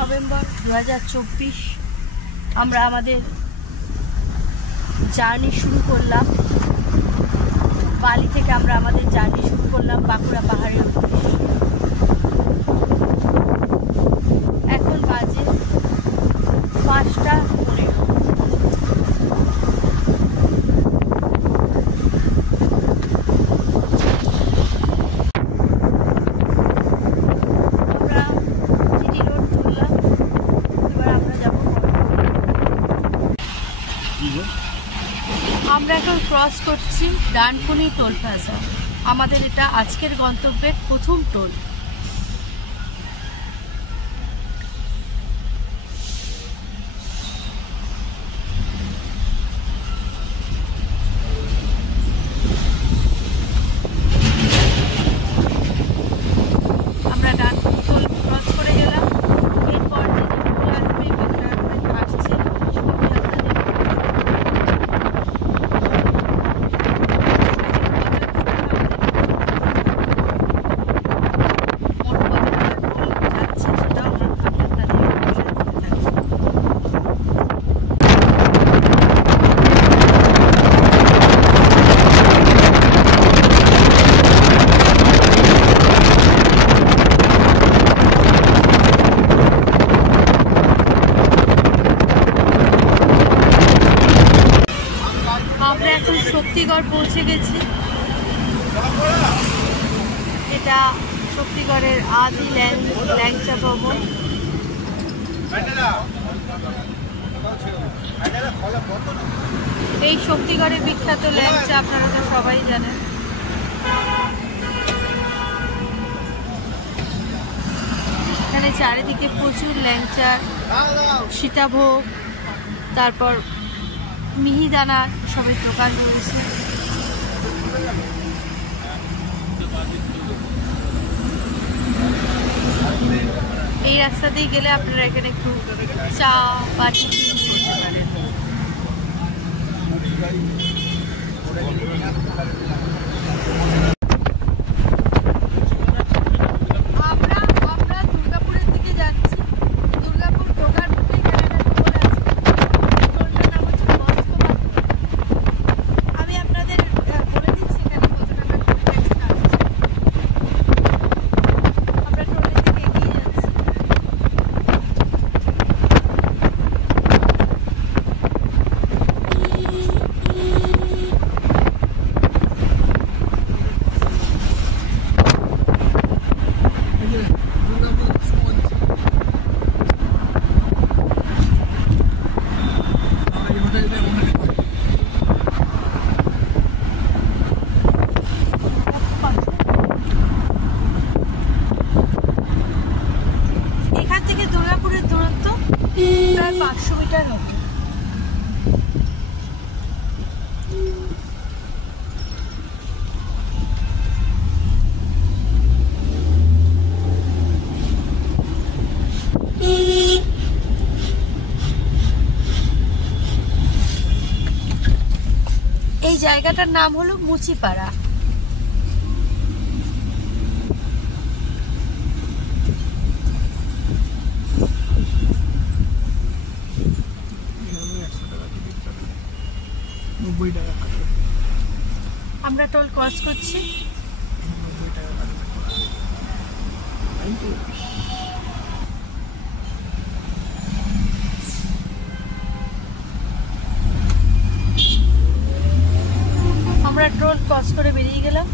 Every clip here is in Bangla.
নভেম্বর 2024 আমরা আমাদের জার্নি শুরু করলাম। বালি থেকে আমরা আমাদের জার্নি শুরু করলাম বাঁকুড়া পাহাড়ের উদ্দেশ্যে। এখন বাজে 5:15। আমরা এখন ক্রস করছি ডানকুনি টোল প্লাজা। আমাদের এটা আজকের গন্তব্যের প্রথম টোল। আমরা ডানকুনি টোল ক্রস করে গেলাম। এরপর যে টোল আসবে আসছে শক্তিগড় পৌঁছে গেছি। এটা শক্তিগড়ের আদি ল্যাংচা ভবন। এই শক্তিগড়ের বিখ্যাত ল্যাংচা আপনারা তো সবাই জানেন। এখানে চারিদিকে প্রচুর ল্যাংচা, সীতাভোগ, তারপর মিহিদানার সবের দোকান রয়েছে। এই রাস্তা দিয়ে গেলে আপনারা এখানে একটু চা বা টিফিন করতে পারেন। এখান থেকে দুর্গাপুরের দূরত্ব প্রায় 500 মিটার হবে। এই জায়গাটার নাম হলো মুচিপাড়া। আমরা টোল ক্রস করছি। আমরা টোল ক্রস করে বেরিয়ে গেলাম।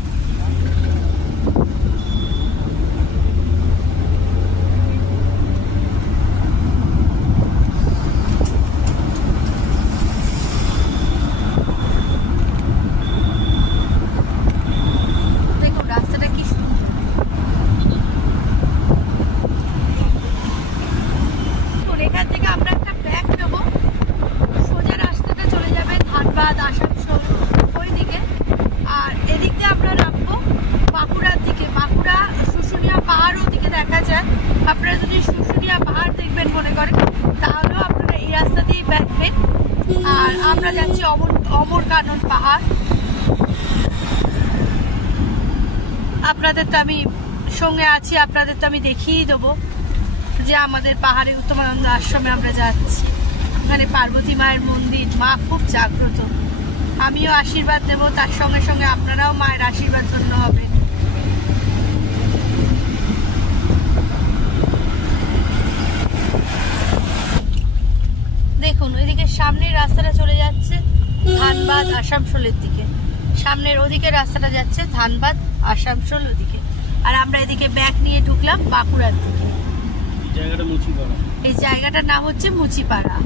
আপনারা যদি শুশুনিয়া পাহাড় দেখবেন মনে করেন তাহলেও আপনারা এই রাস্তা দিয়ে বেরোবেন। আর আমরা যাচ্ছি অমরকানন পাহাড়। আপনাদের তো আমি সঙ্গে আছি, আপনাদের তো আমি দেখিয়ে দেবো। যে আমাদের পাহাড়ে উত্তমানন্দ আশ্রমে আমরা যাচ্ছি। ওখানে পার্বতী মায়ের মন্দির, মা খুব জাগ্রত। আমিও আশীর্বাদ নেব, তার সঙ্গে সঙ্গে আপনারাও মায়ের আশীর্বাদ জন্য হবে। দেখুন ওইদিকে সামনের রাস্তাটা চলে যাচ্ছে ধানবাদ আসানসোলের দিকে, সামনের ওদিকে রাস্তাটা যাচ্ছে ধানবাদ আসানসোল ওদিকে, আর আমরা এদিকে ব্যাক নিয়ে ঢুকলাম বাঁকুড়ার দিকে। এই জায়গাটার নাম হচ্ছে মুচিপাড়া।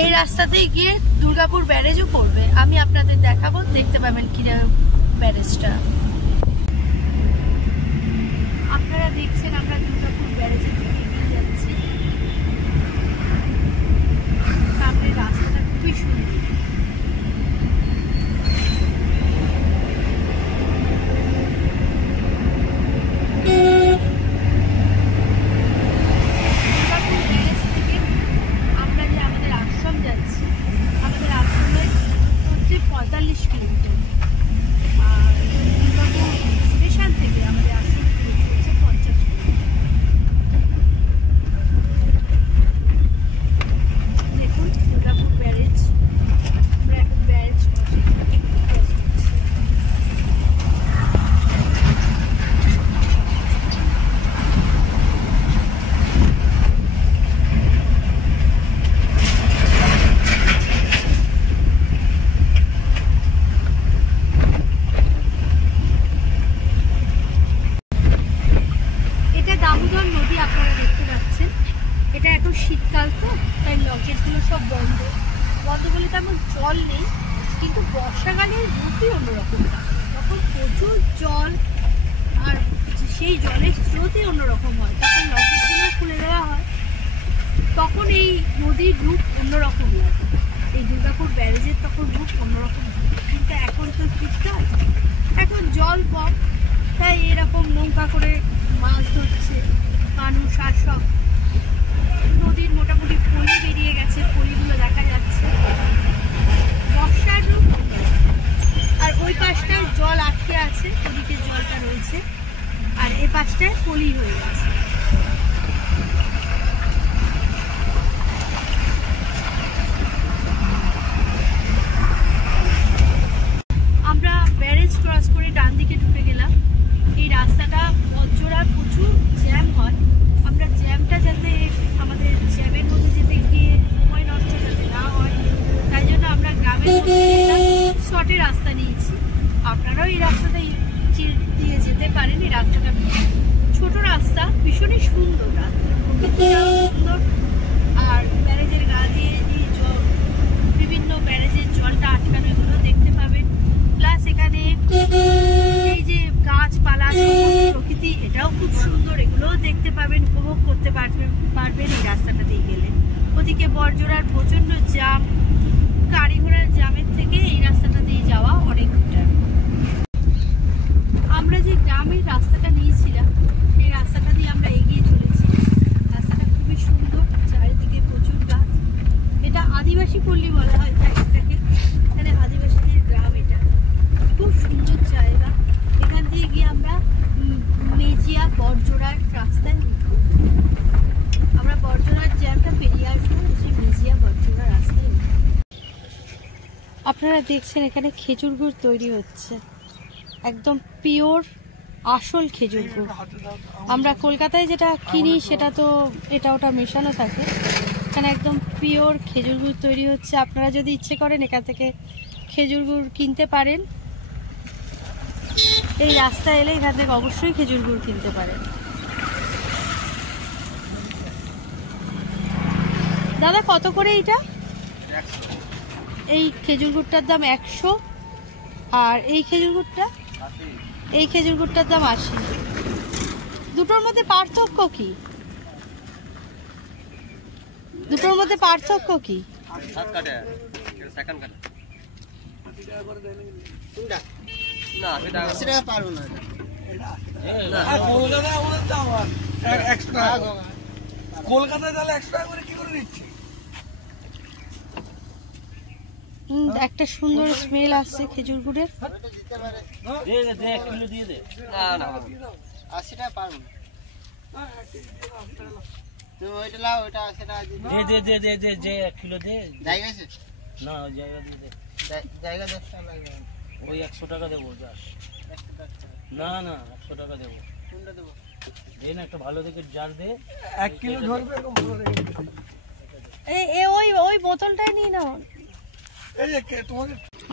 এই রাস্তাতেই গিয়ে দুর্গাপুর ব্যারেজও পড়বে, আমি আপনাদের দেখাবো, দেখতে পাবেন কিরকম ব্যারেজটা। আপনারা দেখছেন আমরা দুর্গাপুর ব্যারেজের দিকে এগিয়ে যাচ্ছি। সামনের রাস্তাটা খুবই সুন্দর। শীতকাল তো তাই লকেটগুলো সব বন্ধ বলে তেমন জল নেই, কিন্তু বর্ষাকালের রূপই অন্যরকম। তখন প্রচুর জল, আর সেই জলের স্রোতই অন্যরকম হয়। তখন লকেটগুলো খুলে দেওয়া হয়, তখন এই নদীর রূপ অন্যরকম লাগে। এই দুর্গাপুর ব্যারেজের তখন রূপ অন্যরকম। কিন্তু এখন তো শীতকাল, এখন জল কম, তাই এরকম নৌকা করে মাছ ধরছে মানুষ। আর সব নদীর মোটামুটি পলি বেরিয়ে গেছে, পলিগুলো দেখা যাচ্ছে। বর্ষার রূপ, আর ওই পাশটায় জল আটকে আছে, ওদিকে জলটা রয়েছে, আর এ পাশটায় পলি হয়ে গেছে। আমরা ব্যারেজ ক্রস করে ডান দিকে ঢুকে গেলাম। এই রাস্তাটা বজ্জোড়ার প্রচুর জ্যাম হয়। আমরা জ্যামটা যাতে আমাদের জ্যামের মধ্যে যেতে গিয়ে সময় নষ্ট যাতে না হয়, তাই জন্য আমরা গ্রামের মধ্যে শর্টে রাস্তা নিয়েছি। আপনারাও এই রাস্তাটাই দিয়ে যেতে পারেন। এই রাস্তাটা ছোট রাস্তা, ভীষণই সুন্দর রাস্তা, প্রকৃতিটাও সুন্দর। আর ব্যারেজের গা দিয়ে বিভিন্ন ব্যারেজের জলটা আটকানো, এগুলো দেখতে পাবেন। প্লাস এখানে এই যে গাছপালা, প্রকৃতি, এটাও খুব সুন্দর, এগুলোও দেখতে পাবেন, উপভোগ করতে পারবেন এই রাস্তাটা দিয়ে গেলে। ওদিকে বড়জোড়ার প্রচন্ড জ্যাম, গাড়ি ঘোড়ার জ্যামের থেকে এই রাস্তাটা দিয়ে যাওয়া অনেকটা। আমরা যে গ্রামের রাস্তাটা নিয়েছিলাম, এই রাস্তাটা দিয়ে আমরা এগিয়ে চলেছি। রাস্তাটা খুবই সুন্দর, চারিদিকে প্রচুর গাছ। এটা আদিবাসী পল্লী বলা হয় জায়গাটাকে, এখানে আদিবাসীদের গ্রাম। এটা খুব সুন্দর জায়গা। এখান দিয়ে গিয়ে আমরা মেজিয়া বড়জোড়ার রাস্তায় উঠবো। আমরা বড়জোড়ার জ্যামটা পেরিয়ে আসবো, এসে মেজিয়া বড়জোড়া রাস্তায় উঠবো। আপনারা দেখছেন এখানে খেজুর গুড় তৈরি হচ্ছে, একদম পিওর আসল খেজুর গুড়। আমরা কলকাতায় যেটা কিনি সেটা তো এটা ওটা মেশানো থাকে, এখানে একদম পিওর খেজুর গুড় তৈরি হচ্ছে। আপনারা যদি ইচ্ছে করেন এখান থেকে খেজুর গুড় কিনতে পারেন। এই রাস্তায় এলে এখান থেকে অবশ্যই খেজুর গুড় কিনতে পারেন। দাদা কত করে এইটা? এই খেজুর গুড়টার দাম 100, আর এই খেজুর গুড়টা? এই খেজুর গুড়টার দাম 80। দুটোর মধ্যে পার্থক্য কি? দুটোর মধ্যে পার্থক্য কি? কলকাতায় তাহলে 100 টাকা করে কি করে দিচ্ছি? একটা সুন্দর স্মেল আসছে খেজুর গুড়ের। ওই 100 টাকা দেবো। না না 100 টাকা দেবো। দে না, একটা ভালো দেখে জার দে। 1 কিলো ধরবে। ওই বোতলটাই নিয়ে নাও।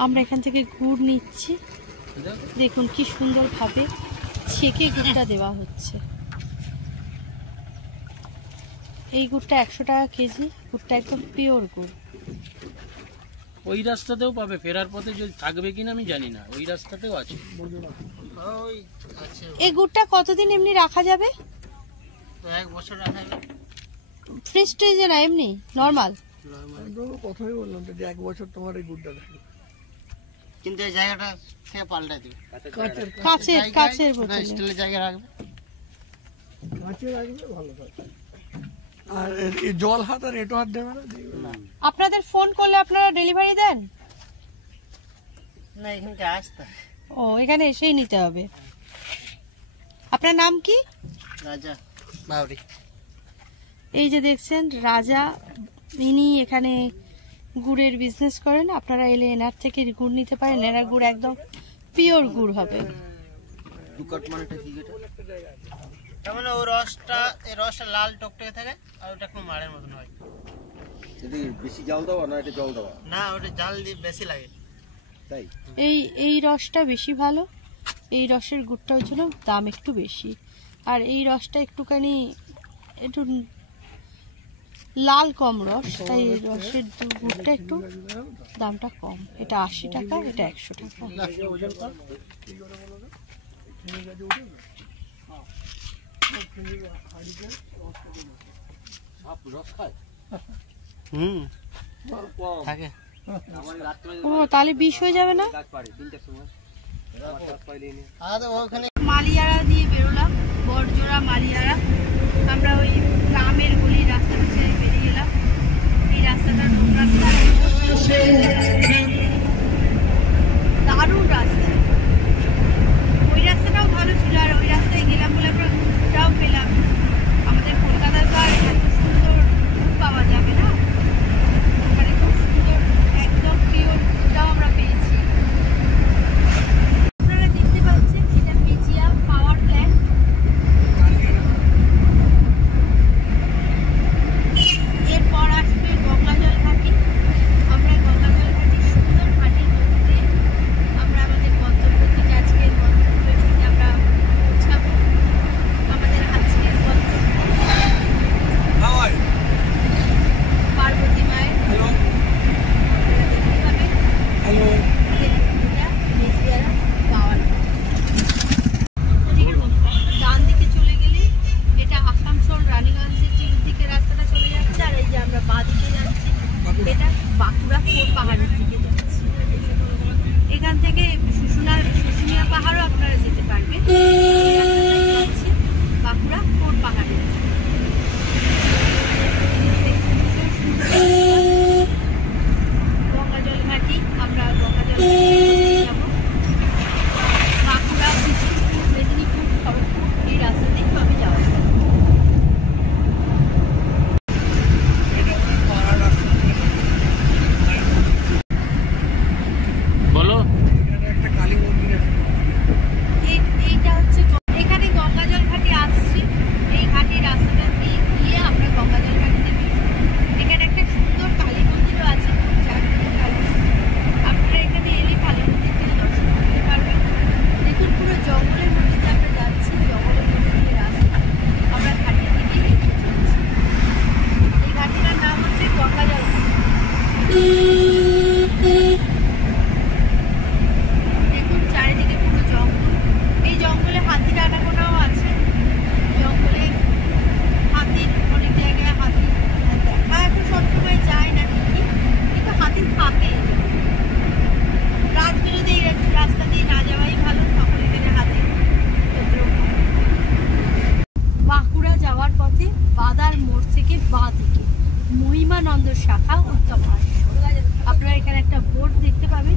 আমরা এখান থেকে গুড় নিচ্ছি, দেখুন কি সুন্দর ভাবে ছেঁকে গুড়টা দেওয়া হচ্ছে। এই গুড়টা 100 টাকা কেজি, গুড়টা একদম পিওর গুড়। ওই রাস্তাতেও পাবে, ফেরার পথে যদি থাকবে কিনা আমি জানি না, ওই রাস্তাতেও আছে। এই গুড়টা কতদিন এমনি রাখা যাবে? 1 বছর রাখা যাবে। ফ্রিজ ট্রিজে না, এমনি নরমাল। কথাই বললাম তো যে 1 বছর তোমার এই গুড়টা থাকে, কিন্তু এই জায়গাটা খেয়ে পাল্টা দিবে। কাচের বোতলে, স্টিলের জায়গায় রাখবে, কাচে রাখবে ভালো থাকে। আর এই জল হাত আর এটো হাত দেবে না। আপনাদের ফোন করলে আপনারা ডেলিভারি দেন? না, এখানকে আসতে। ও, এখানে এসেই নিতে হবে। আপনার নাম কি? রাজা বাউরি। এই যে দেখছেন রাজা, ইনি এখানে গুড়ের বিজনেস করেন। আপনারা এলে এনার থেকে গুড় নিতে পারেন, এনার গুড় একদম পিওর গুড় হবে। তার মানে ওই রসটা, এই রসটা লাল টকটকে থাকে, আর ওটা একটু মাড়ের মতন হয়। বেশি জাল দেওয়া না, এটা জল দেওয়া না, ওটা জাল দিয়ে বেশি লাগে তাই। এই রসটা বেশি ভালো, এই রসের গুড়টার জন্য দাম একটু বেশি। আর এই রসটা একটু লাল কম রস, তাই এই রসের গুড়টা একটু দামটা কম। এটা 80 টাকা, এটা 100 টাকা। থাকে। ও, তাহলে বিষ হয়ে যাবে না? মালিয়ারা দিয়ে বেরোলাম, বড়জোড়া মালিয়ারা। আমরা ওই গ্রামের গলির রাস্তাটা ছেড়ে বেরিয়ে গেলাম। এই রাস্তাটা রাস্তা দারুণ রাস্তা, ওই রাস্তাটাও ভালো ছিল। আর ওই রাস্তায় গেলাম বলে আমরা গুড়টাও পেলাম। আমাদের কলকাতায় তো আর এত সুন্দর গুড় পাওয়া যাবে না, ওখানে খুব সুন্দর একদম পিওর গুড়টাও আমরা পেয়েছি। আপনারা দেখতে পাচ্ছেন এটা মেজিয়া পাওয়ার প্ল্যান্ট। এরপর আসবে গঙ্গাজল ঘাটি। আমরা গঙ্গাজল ঘাটির সুন্দর ঘাটির মধ্যে আমরা আমাদের গন্তব্য থেকে, আজকের গন্তব্যের দিকে আমরা পৌঁছাবো। আমাদের আজকের গন্তব্য পার্বতী মায়ের। আপনারা দেখতে পাবেন এটা মেজিয়ারা পাওয়ার। ডান দিকে চলে গেলে এটা আসানসোল রানীগঞ্জের দিকে রাস্তাটা চলে যাচ্ছে। আর এই যে আমরা বাঁ দিকে যাচ্ছি, এটা বাঁকুড়া ফোর পাহাড়ের দিকে যাচ্ছি। এখান থেকে শুশুনিয়া পাহাড়ও আপনারা যেতে পারবেন। এই রাস্তাটাই যাচ্ছে বাঁকুড়া ফোর পাহাড়ে। গঙ্গাজল ঘাটি, আমরা গঙ্গাজল ঘাটি যাবো। বাঁকুড়া, বিষ্ণুপুর, মেদিনীপুর, খড়গপুর এই রাস্তাতেই আমি যাওয়া যায়। বলো। একটা কালী মন্দির এইটা হচ্ছে, এখানে গঙ্গাজল ঘাটি আসছি। এই ঘাটির মহিমানন্দ শাখা উত্তম আশ্রম। আপনারা এখানে একটা বোর্ড দেখতে পাবেন,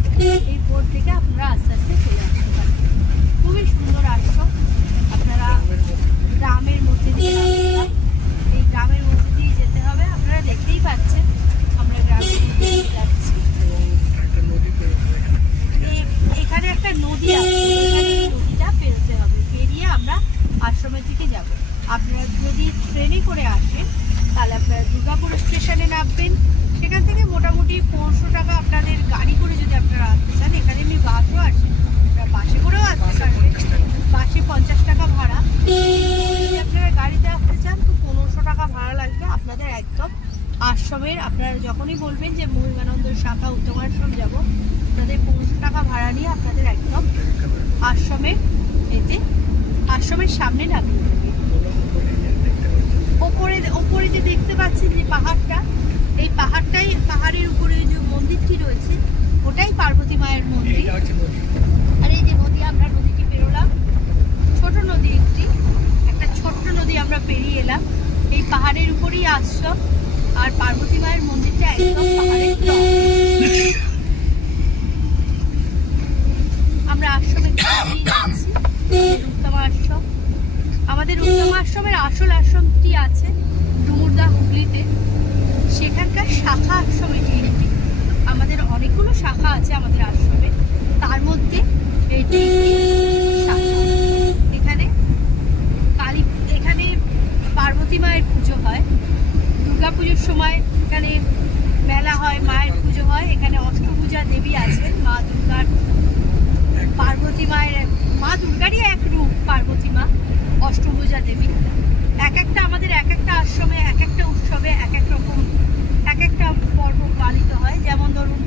এই বোর্ড থেকে আপনারা আস্তে আস্তে চলে আসতে পারেন। খুবই সুন্দর আশ্রম। আপনারা গ্রামের মধ্যে দিয়ে এই গ্রামের মধ্যে দিয়ে যেতে হবে। আপনারা দেখতেই পাচ্ছেন আমরা গ্রামের মধ্যে দিয়ে যাচ্ছি। এখানে একটা নদী আছে, এখানে নদীটা পেরোতে হবে, পেরিয়ে আমরা আশ্রমের দিকে যাব। আপনারা যদি ট্রেনে করে আসেন তাহলে আপনারা দুর্গাপুর স্টেশনে নামবেন, সেখান থেকে মোটামুটি 500 টাকা আপনাদের গাড়ি করে যদি আপনারা আসতে চান, এখানে এমনি বাসও আসে, আপনারা বাসে করেও আসতে পারবেন, বাসে 50 টাকা ভাড়া। যদি আপনারা গাড়িতে আসতে চান তো 1500 টাকা ভাড়া লাগবে আপনাদের একদম আশ্রমের। আপনারা যখনই বলবেন যে মহিমানন্দ শাখা উত্তম আশ্রম যাবো, আপনাদের 1500 টাকা ভাড়া নিয়ে আপনাদের একদম আশ্রমের আশ্রমের সামনে নামিয়ে দেবে। ওপরে যে দেখতে পাচ্ছেন যে পাহাড়টা, এই পাহাড়ের উপরে যে মন্দিরটি রয়েছে ওটাই পার্বতী মায়ের মন্দির। আর এই যে নদী, আমরা নদীটি পেরোলাম, ছোট নদী, একটা ছোট্ট নদী আমরা পেরিয়ে এলাম। এই পাহাড়ের উপরেই আশ্রম, আর পার্বতী মায়ের মন্দিরটা একদম পাহাড়ের টপ। আমরা আশ্রমে যাচ্ছি, উত্তম আশ্রম। আমাদের উত্তম আশ্রমের আসল আশ্রমটি আছে ডুমুরদা, হুগলিতে। সেখানকার শাখা আশ্রম এটি একটি। আমাদের অনেকগুলো শাখা আছে আমাদের আশ্রমে, তার মধ্যে এটি শাখা। এখানে পার্বতী মায়ের পুজো হয়, দুর্গাপুজোর সময় এখানে মেলা হয়, মায়ের পুজো হয়। এখানে অষ্টভুজা দেবী আছেন, মা দুর্গার, পার্বতী মায়ের, মা দুর্গারই এক রূপ পার্বতী মা, অষ্টভুজা দেবী। আমাদের এক একটা আশ্রমে এক একটা উৎসবে এক একটা পর্ব পালিত হয়। যেমন ধরুন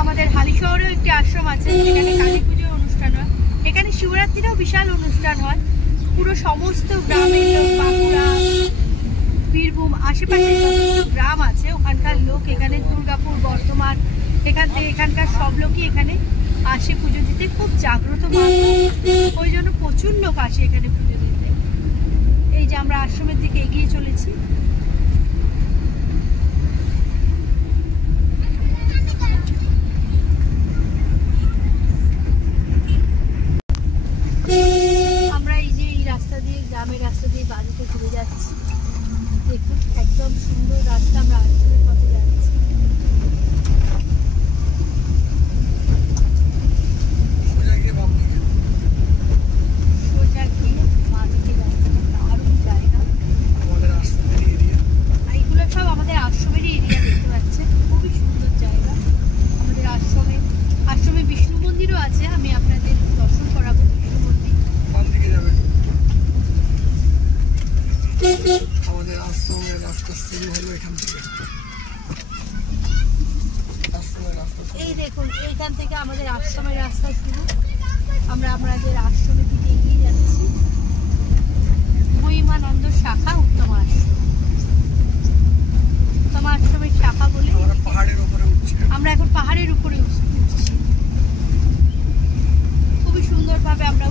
আমাদের হালিশহরেও একটি আশ্রম আছে, যেখানে কালী পুজোর অনুষ্ঠান হয়। এখানে শিবরাত্রিরও বিশাল অনুষ্ঠান হয়। পুরো সমস্ত গ্রামের লোক, বাঁকুড়া, বীরভূম, আশেপাশে যতগুলো গ্রাম আছে ওখানকার লোক এখানে, দুর্গাপুর, বর্ধমান, এখানকার সব লোকই এখানে আসে পুজো দিতে। খুব জাগ্রত মা, ওই জন্য প্রচুর লোক আসে এখানে পুজো দিতে। এই যে আমরা আশ্রমের দিকে এগিয়ে চলেছি। আমরা এই রাস্তা দিয়ে, গ্রামের রাস্তা দিয়ে বাড়িতে ঘুরে যাচ্ছি। দেখুন একদম সুন্দর রাস্তা, আমরা আশ্রমের পথে যাচ্ছি। সোজা গিয়ে বাঁদিকে যাচ্ছে, দারুণ জায়গা। এইগুলো সব আমাদের আশ্রমেরই এরিয়া, দেখতে পাচ্ছেন, খুবই সুন্দর জায়গা। আমাদের আশ্রমে বিষ্ণু মন্দিরও আছে, আমি আপনাদের দর্শন করাবো বিষ্ণু মন্দির। আমাদের আশ্রমের রাস্তা শুরু হলো এখান থেকে। এই দেখুন এইখান থেকে আমাদের আশ্রমের রাস্তা শুরু। আমরা আমাদের আশ্রমের দিকে এগিয়ে যাচ্ছি। মহিমানন্দ শাখা উত্তম আশ্রম, উত্তম আশ্রমের শাখা বলে আমরা এখন পাহাড়ের উপরে উঠছি। খুবই সুন্দরভাবে আমরা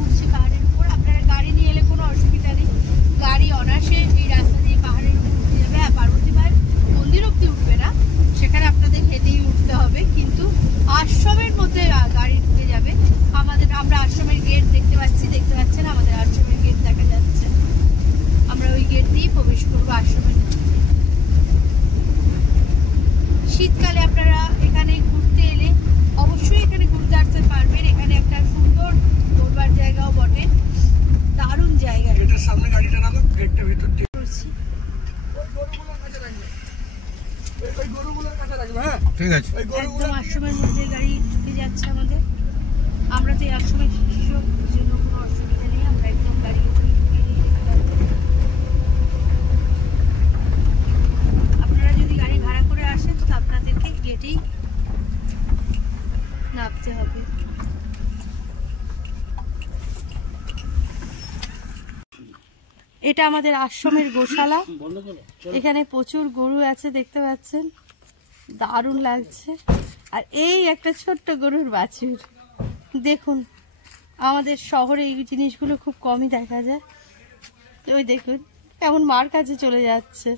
উঠছি পাহাড়ের উপর। আপনারা গাড়ি নিয়ে এলে কোনো অসুবিধা নেই, গাড়ি অনায়াসে এই রাস্তা দিয়ে পাহাড়ের উপর উঠে যাবে। আর পার্বতী মায়ের মন্দির অব্দি উঠবে না, সেখানে আপনাদের হেঁটেই উঠতে হবে, কিন্তু আশ্রমের মধ্যে গাড়ি ঢুকে যাবে। আমরা আশ্রমের গেট দেখতে পাচ্ছেন, আমাদের আশ্রমের গেট দেখা যাচ্ছে। আমরা ওই গেট দিয়েই প্রবেশ করবো আশ্রমের। শীতকালে আপনারা এখানে ঘুরতে এলে অবশ্যই এখানে ঘুরতে আসতে পারবেন। এখানে একটা সুন্দর দৌড়বার জায়গাও বটে, দারুণ জায়গা। গেটের সামনে গাড়িটা নামো, গেটটা ভিতর দিয়ে করছি। ওই গরুগুলোর কাছে রাখবে। হ্যাঁ ঠিক আছে। ওই গরুগুলো একদম আশ্রমের মধ্যে গাড়ি ঢুকে যাচ্ছে আমাদের। আমরা তো এই আশ্রমের শিষ্য, জন্য কোনো অসুবিধা নেই, আমরা একদম গাড়ি ঢুকিয়ে নিয়ে যেতে পারবো। আপনারা যদি গাড়ি ভাড়া করে আসেন তো আপনাদেরকে গেটেই নামতে হবে। এটা আমাদের আশ্রমের গোশালা। এখানে প্রচুর গরু আছে, দেখতে পাচ্ছেন, দারুণ লাগছে। আর এই একটা ছোট্ট গরুর বাছুর, দেখুন আমাদের শহরে এই জিনিসগুলো খুব কমই দেখা যায়। ওই দেখুন কেমন মার কাছে চলে যাচ্ছে।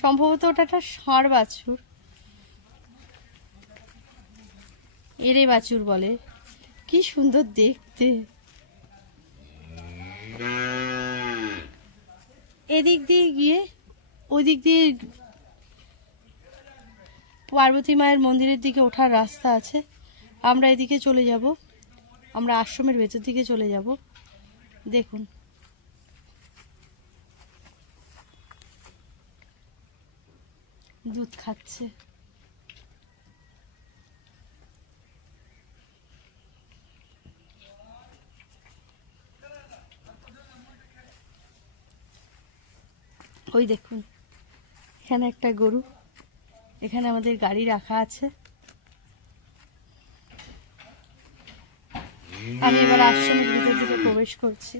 সম্ভবত ওটা একটা ষাঁড় বাছুর, এরে বাছুর বলে। কি সুন্দর দেখতে। এদিক দিয়ে গিয়ে ওই দিক দিয়ে পার্বতী মায়ের মন্দিরের দিকে ওঠার রাস্তা আছে। আমরা এদিকে চলে যাব, আমরা আশ্রমের ভেতর দিকে চলে যাব। দেখুন দুধ খাচ্ছে। ওই দেখুন এখানে একটা গরু, এখানে আমাদের গাড়ি রাখা আছে। আমি এবার আশ্রমের ভিতর দিকে প্রবেশ করছি।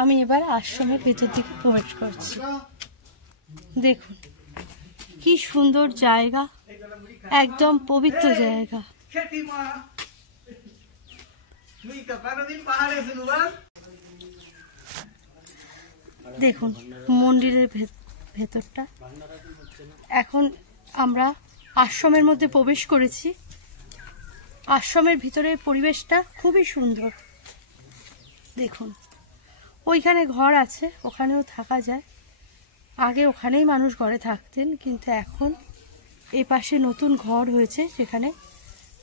আমি এবার আশ্রমের ভিতর দিকে প্রবেশ করছি। দেখুন কি সুন্দর জায়গা, একদম পবিত্র জায়গা। দেখুন মন্দিরের ভেতরটা। এখন আমরা আশ্রমের মধ্যে প্রবেশ করেছি। আশ্রমের ভিতরের পরিবেশটা খুবই সুন্দর। দেখুন ওইখানে ঘর আছে, ওখানেও থাকা যায়। আগে ওখানেই মানুষ ঘরে থাকতেন, কিন্তু এখন এই পাশে নতুন ঘর হয়েছে যেখানে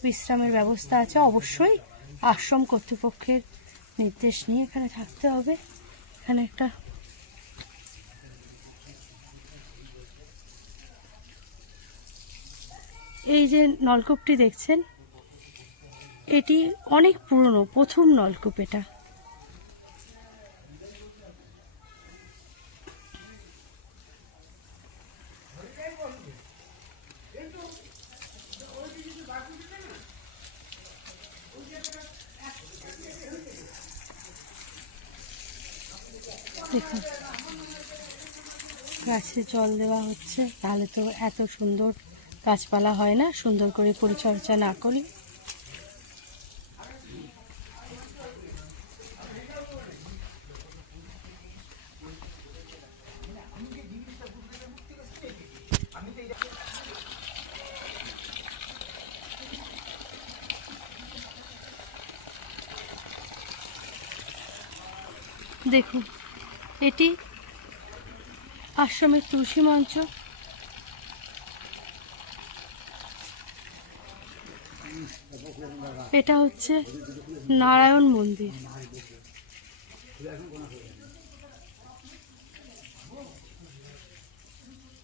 বিশ্রামের ব্যবস্থা আছে। অবশ্যই আশ্রম কর্তৃপক্ষের নির্দেশ নিয়ে এখানে থাকতে হবে। এখানে একটা এই যে নলকূপটি দেখছেন, এটি অনেক পুরনো, প্রথম নলকূপ এটা। দেখুন গাছে জল দেওয়া হচ্ছে, তাহলে তো এত সুন্দর গাছপালা হয় না সুন্দর করে পরিচর্যা না করি। দেখুন এটি আশ্রমের তুলসী মঞ্চ। এটা হচ্ছে নারায়ণ মন্দির।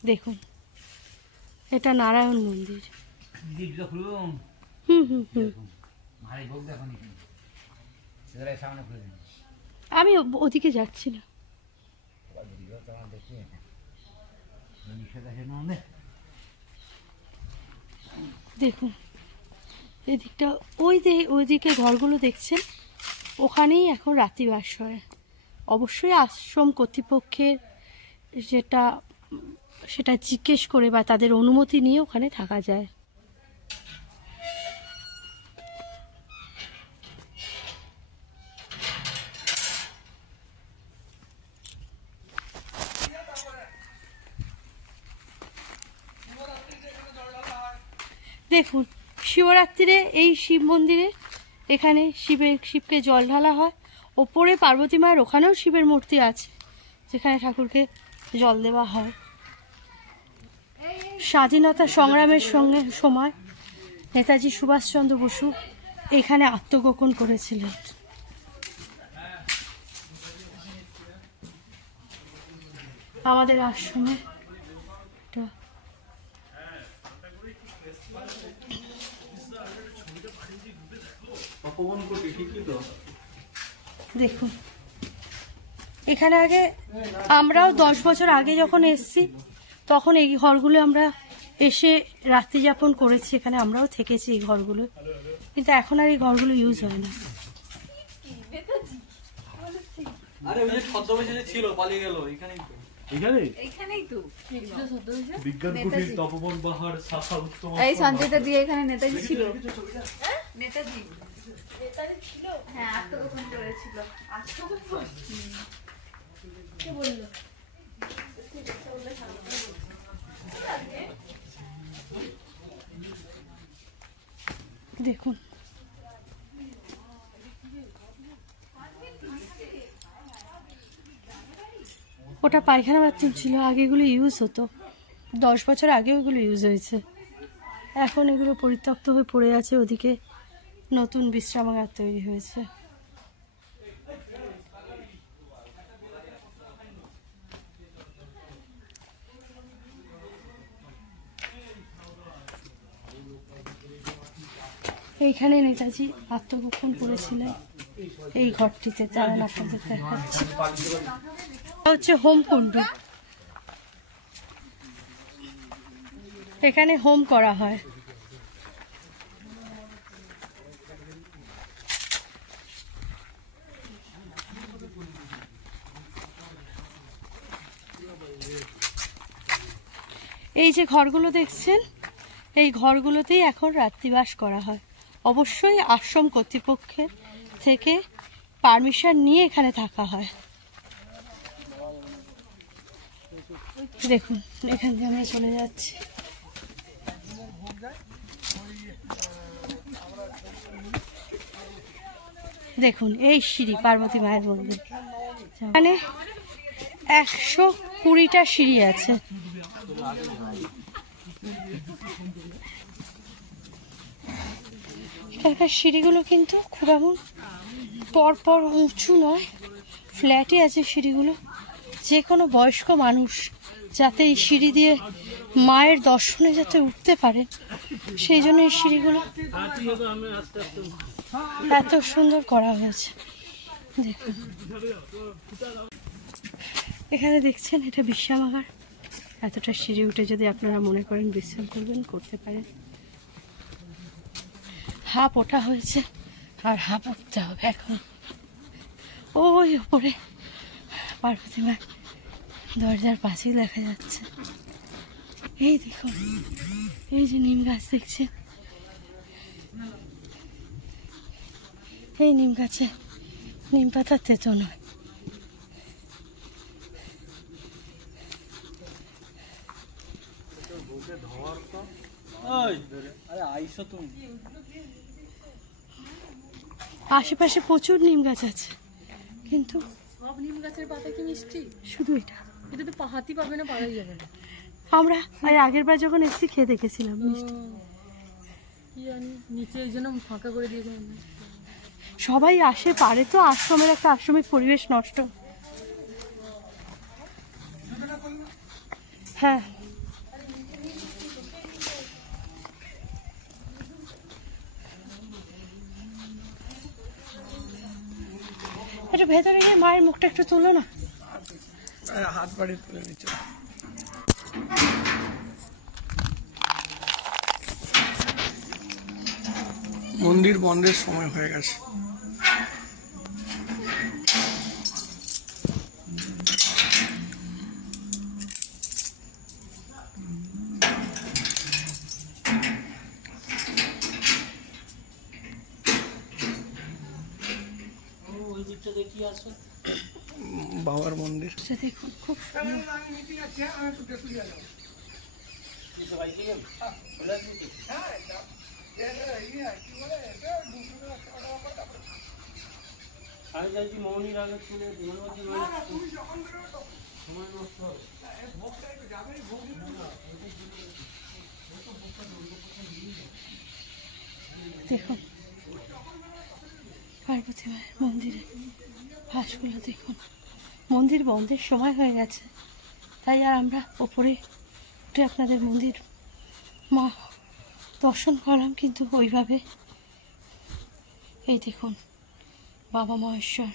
দেখুন এটা নারায়ণ মন্দির। আমি ওদিকে যাচ্ছি না। দেখুন এদিকটা, ওইদিকে ঘরগুলো দেখছেন, ওখানেই এখন রাত্রিবাস হয়। অবশ্যই আশ্রম কর্তৃপক্ষের সেটা জিজ্ঞেস করে বা তাদের অনুমতি নিয়ে ওখানে থাকা যায়। দেখুন শিবরাত্রিরে এই শিব মন্দিরে এখানে শিবকে জল ঢালা হয়। ওপরে পার্বতী মায়ের ওখানেও শিবের মূর্তি আছে যেখানে ঠাকুরকে জল দেওয়া হয়। স্বাধীনতা সংগ্রামের সময় নেতাজি সুভাষচন্দ্র বসু এখানে আত্মগোপন করেছিলেন। আমাদের আশ্রমে দেখুন এখানে আগে আমরাও 10 বছর আগে যখন এসেছি তখন এই ঘরগুলো আমরা এসে রাত্রি যাপন করেছি, এখানে আমরাও থেকেছি এই ঘরগুলো, কিন্তু এখন আর এই ঘরগুলো ইউজ হয় না। আরে ওই যে ছদ্মবেশে ছিল পালিয়ে গেল এখানেই তো। এখানে এইখানেই তো বিজ্ঞান কুটির তপবন বাহার শাখা উত্তম এই সঞ্জয়টা দিয়ে এখানে নেতাজি ছিল। নেতাজি ছিল। হ্যাঁ, আত্মগোপন করেছিল। আত্মগোপন কে বললো? দেখুন ওটা পায়খানা বাথরুম ছিল, আগে এগুলো ইউজ হতো, 10 বছর আগে ওগুলো ইউজ হয়েছে। এখন এগুলো পরিত্যক্ত হয়ে পড়ে আছে, ওদিকে নতুন বিশ্রামাগার তৈরি হয়েছে। এইখানে নেতাজি আত্মগোপন করেছিলেন, এই ঘরটিতে। দাঁড়ান আপনাদের দেখাচ্ছি। হচ্ছে হোমকুণ্ড, এখানে হোম করা হয়। এই যে ঘরগুলো দেখছেন, এই ঘরগুলোতেই এখন রাত্রিবাস করা হয়। অবশ্যই আশ্রম কর্তৃপক্ষের থেকে পারমিশন নিয়ে এখানে থাকা হয়। দেখুন এখান থেকে আমরা চলে যাচ্ছি। দেখুন এই সিঁড়ি, পার্বতী মায়ের মন্দির। এখানে 120টা সিঁড়ি আছে। এখানকার সিঁড়িগুলো কিন্তু খুব এমন পরপর উঁচু নয়, ফ্ল্যাটই আছে সিঁড়িগুলো। যে কোনো বয়স্ক মানুষ যাতে এই সিঁড়ি দিয়ে মায়ের দর্শনে যাতে উঠতে পারে, সেই জন্য এই সিঁড়িগুলো এত সুন্দর করা হয়েছে। দেখুন এখানে দেখছেন, এটা বিশ্রামাগার। এতটা সিঁড়ি উঠে যদি আপনারা মনে করেন বিশ্রাম করবেন, করতে পারেন। হাফ ওঠা হয়েছে আর হাফ উঠতে হবে এখন। ওই উপরে পার্বতী মা দরজার পাশেই দেখা যাচ্ছে। এই দেখুন, এই যে নিম গাছ দেখছে, এই নিম গাছে নিম পাতা তেতো নয়। আশেপাশে প্রচুর নিম গাছ আছে, কিন্তু সব নিম গাছের পাতা কি মিষ্টি? শুধু এটা তো পাহাতি পাবে না, পাড়াই যাবে না। আমরা আগের বার যখন এসেছি খেয়ে দেখেছিলাম মিষ্টি। কি জানি নিচে এই জন্য ফাঁকা করে দিয়েছে। সবাই আসে, পারে তো, আশ্রমের একটা আশ্রমিক পরিবেশ নষ্ট। হ্যাঁ এটা ভেতরে গিয়ে মায়ের মুখটা একটু তুলো না। হাত বাড়িয়ে তুলে নিচ্ছে। মন্দির বন্ধের সময় হয়ে গেছে। বাবার মন্দির। দেখুন খুব সুন্দর। আমি চাইছি মৌনির আগে চলে সময় নষ্ট হবে। দেখুন পার্বতী মায়ের মন্দিরে ঘাসগুলো দেখুন। মন্দির বন্ধের সময় হয়ে গেছে, তাই আর আমরা ওপরে উঠে আপনাদের মন্দির মা দর্শন করলাম, কিন্তু ওইভাবে। এই দেখুন বাবা মহেশ্বর।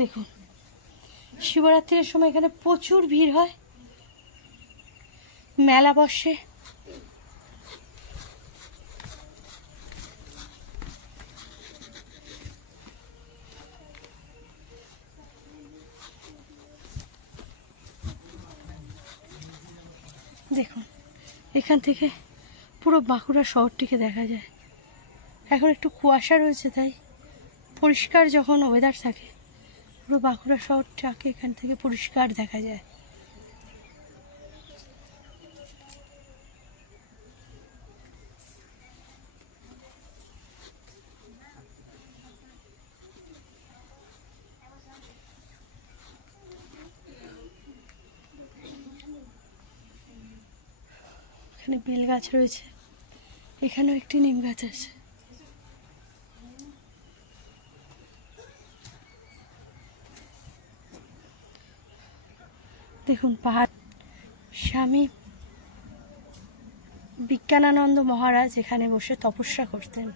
দেখুন শিবরাত্রির সময় এখানে প্রচুর ভিড় হয়। মেলা বসে। দেখুন এখান থেকে পুরো বাঁকুড়া শহরটিকে দেখা যায়। এখন একটু কুয়াশা রয়েছে, তাই পরিষ্কার যখন ওয়েদার থাকে পুরো বাঁকুড়া শহরটাকে এখান থেকে পরিষ্কার দেখা যায়। এখানে বেল গাছ রয়েছে, এখানেও একটি নিম গাছ আছে। দেখুন পাহাড়। স্বামী বিজ্ঞানানন্দ মহারাজ এখানে বসে তপস্যা করতেন।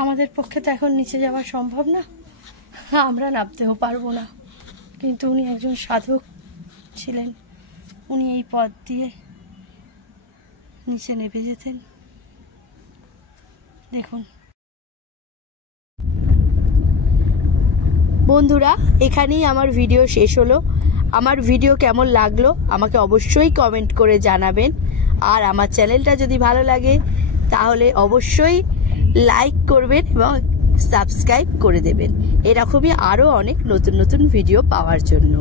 আমাদের পক্ষে তো এখন নিচে যাওয়া সম্ভব না, আমরা নামতেও পারবো না, কিন্তু উনি একজন সাধক ছিলেন, উনি এই পথ দিয়ে নিচে নেমে যেতেন। দেখুন বন্ধুরা, এখানেই আমার ভিডিও শেষ হলো। আমার ভিডিও কেমন লাগলো আমাকে অবশ্যই কমেন্ট করে জানাবেন। আর আমার চ্যানেলটা যদি ভালো লাগে তাহলে অবশ্যই লাইক করবেন এবং সাবস্ক্রাইব করে দেবেন, এরকমই আরও অনেক নতুন নতুন ভিডিও পাওয়ার জন্য।